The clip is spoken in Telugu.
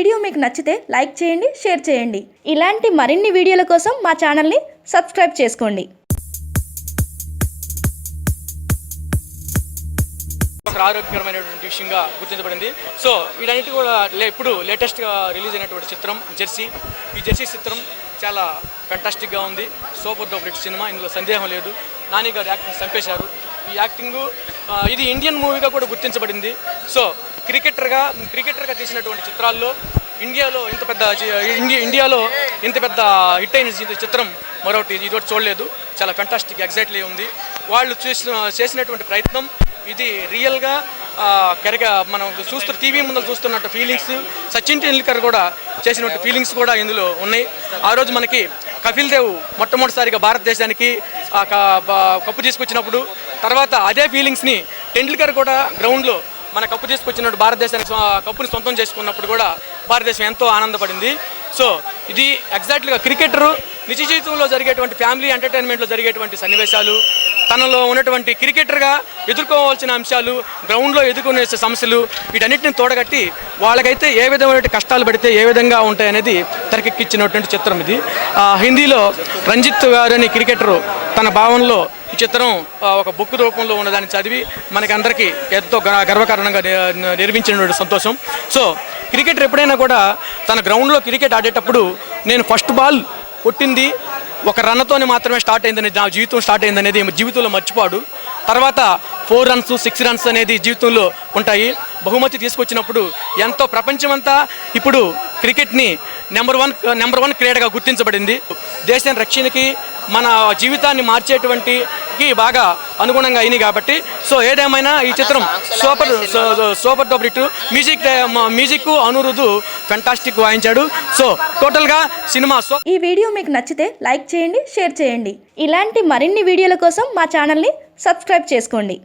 వీడియో మీకు నచ్చితే లైక్ చేయండి, షేర్ చేయండి. ఇలాంటి మరిన్ని వీడియోల కోసం మా ఛానల్ని సబ్స్క్రైబ్ చేసుకోండి. ఒక ఆరోగ్యకరమైనటువంటి విషయంగా గుర్తించబడింది. సో వీటన్నిటి కూడా ఇప్పుడు లేటెస్ట్గా రిలీజ్ అయినటువంటి చిత్రం జెర్సీ. ఈ జెర్సీ చిత్రం చాలా ఫెంటాస్టిక్గా ఉంది. సూపర్ డూపర్ హిట్ సినిమా, ఇందులో సందేహం లేదు. నాని గారు యాక్టింగ్ చంపేశారు. ఈ యాక్టింగు ఇది ఇండియన్ మూవీగా కూడా గుర్తించబడింది. సో క్రికెటర్గా తీసినటువంటి చిత్రాల్లో ఇండియాలో ఇంత పెద్ద హిట్ అయిన చిత్రం మరొకటి ఇదివరకు చూడలేదు. చాలా ఫెంటాస్టిక్, ఎగ్జాక్ట్లీ ఉంది. వాళ్ళు చేసినటువంటి ప్రయత్నం ఇది రియల్గా మనం టీవీ ముందు చూస్తున్నట్టు ఫీలింగ్స్, సచిన్ టెండూల్కర్ కూడా చేసినట్టు ఫీలింగ్స్ కూడా ఇందులో ఉన్నాయి. ఆ రోజు మనకి కపిల్ దేవ్ మొట్టమొదటిసారిగా భారతదేశానికి కప్పు తీసుకొచ్చినప్పుడు, తర్వాత అదే ఫీలింగ్స్ని టెండూల్కర్ కూడా గ్రౌండ్లో మన కప్పు తీసుకొచ్చినట్టు భారతదేశానికి కప్పుని సొంతం చేసుకున్నప్పుడు కూడా భారతదేశం ఎంతో ఆనందపడింది. సో ఇది ఎగ్జాక్ట్గా క్రికెటరు నిజ జీవితంలో జరిగేటువంటి ఫ్యామిలీ ఎంటర్టైన్మెంట్లో జరిగేటువంటి సన్నివేశాలు, తనలో ఉన్నటువంటి క్రికెటర్గా ఎదుర్కోవాల్సిన అంశాలు, గ్రౌండ్లో ఎదుర్కొనే సమస్యలు, వీటన్నిటిని తోడగట్టి వాళ్ళకైతే ఏ విధమైన కష్టాలు పడితే ఏ విధంగా ఉంటాయనేది తెరకెక్కించినటువంటి చిత్రం ఇది. హిందీలో రంజిత్ గారు అని క్రికెటరు తన భావనలో ఈ చిత్రం ఒక బుక్ రూపంలో ఉన్నదాన్ని చదివి మనకి అందరికీ ఎంతో గర్వకారణంగా నిర్మించినటువంటి సంతోషం. సో క్రికెటర్ ఎప్పుడైనా కూడా తన గ్రౌండ్లో క్రికెట్ ఆడేటప్పుడు నేను ఫస్ట్ బాల్ కొట్టింది ఒక రన్తోనే మాత్రమే స్టార్ట్ అయిందనేది, నా జీవితం స్టార్ట్ అయిందనేది జీవితంలో మర్చిపోడు. తర్వాత 4 runs 6 runs అనేది జీవితంలో ఉంటాయి. బహుమతి తీసుకొచ్చినప్పుడు ఎంతో ప్రపంచమంతా ఇప్పుడు క్రికెట్ని నెంబర్ వన్ క్రీడగా గుర్తించబడింది. దేశం రక్షణకి మన జీవితాన్ని మార్చేటువంటి బాగా అనుగుణంగా అయినాయి కాబట్టి. సో ఏదేమైనా ఈ చిత్రం super duper hit. Music Anirudh fantastic వాయించాడు. సో టోటల్గా సినిమా. ఈ వీడియో మీకు నచ్చితే లైక్ చేయండి, షేర్ చేయండి. ఇలాంటి మరిన్ని వీడియోల కోసం మా ఛానల్ని సబ్స్క్రైబ్ చేసుకోండి.